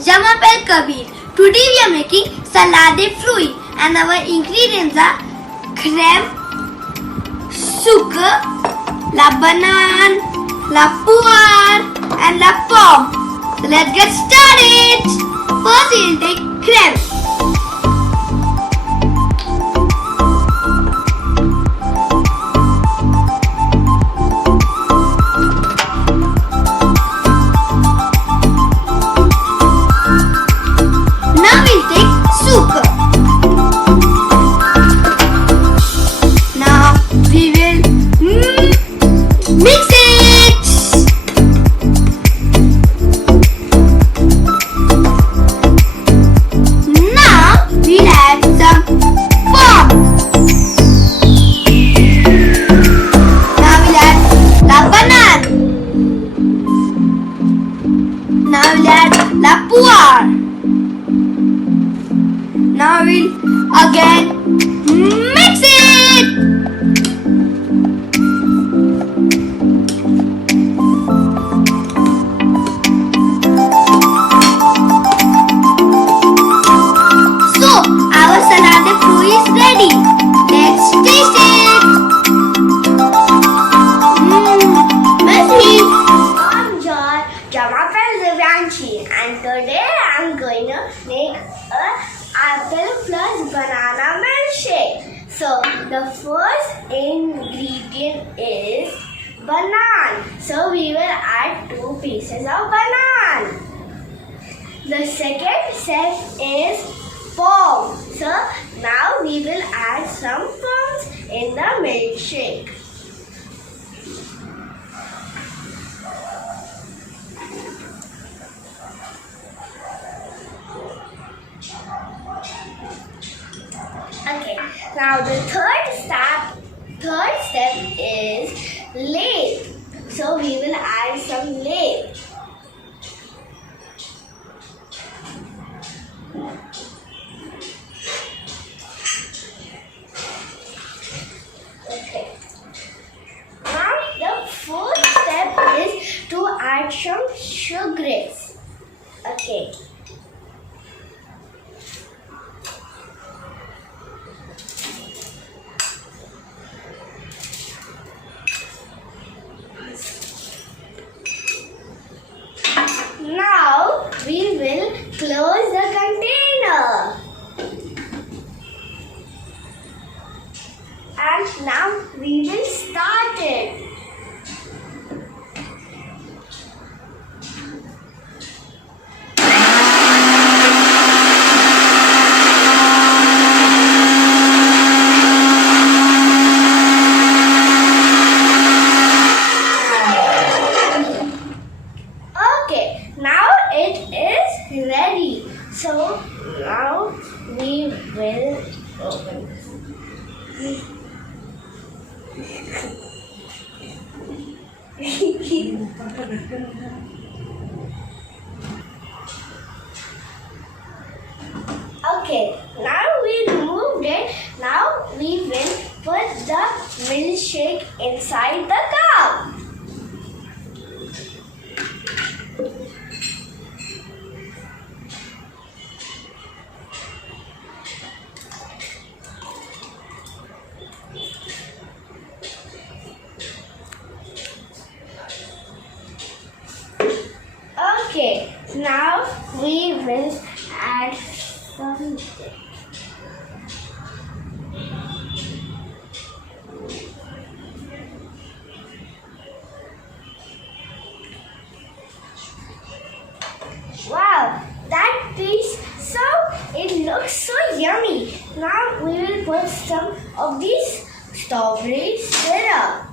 Jamapel Kabir. Today we are making salade fruit and our ingredients are crème, sugar, la banane, la poire and la pomme. So let's get started. First we will take crème. Now we'll again mix it. So our salade fruit is ready. Let's taste it. Messy. I'm your Jamapel Divyanshi and today I'm going to make a apple plus banana milkshake. So the first ingredient is banana. So we will add 2 pieces of banana. The second step is pomme. So now we will add some pommes in the milkshake. Okay, now the third step is lathe. So we will add some lathe. Okay. Now the fourth step is to add some sugars. Okay. Now we will close the container. And now we will start it. Ready. So now we will open this. Okay, now we removed it. Now we will put the milkshake inside the cup. Okay, now we will add some. Wow, that piece, it looks so yummy. Now we will put some of this strawberry syrup.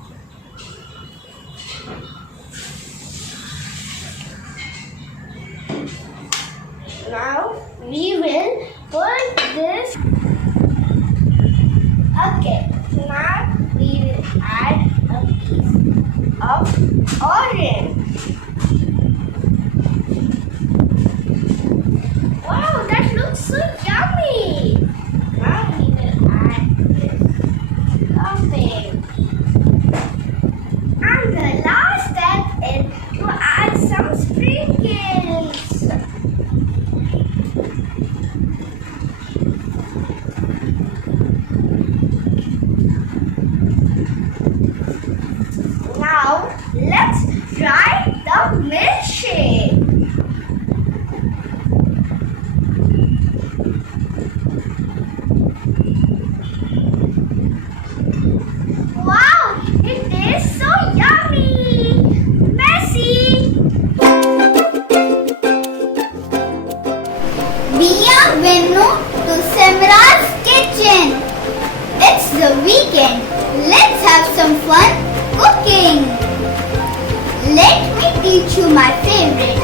Now we will put this. Okay, now we will add a piece of orange. Wow, that looks so yummy. Now we will add this topping. And the last step is to add some sprinkles. let's have some fun cooking. Let me teach you my favorite,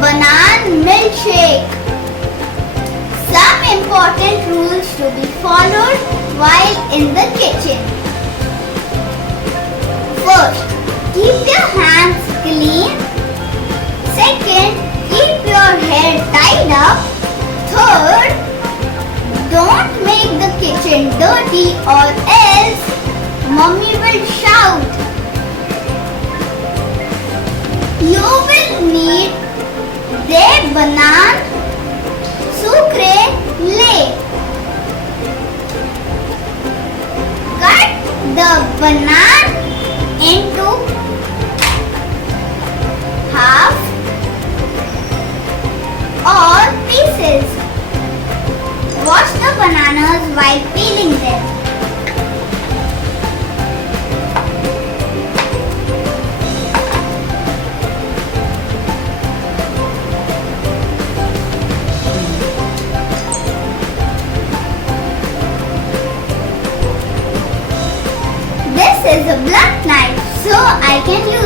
banana milkshake. Some important rules to be followed while in the kitchen. First, keep your hands clean. Second, keep your hair tied up. Third, don't make the kitchen dirty or else mommy will shout. You will need the banana sucre le. Cut the banana into half or pieces. Wash the bananas while peeling them. This is a blunt knife, so I can use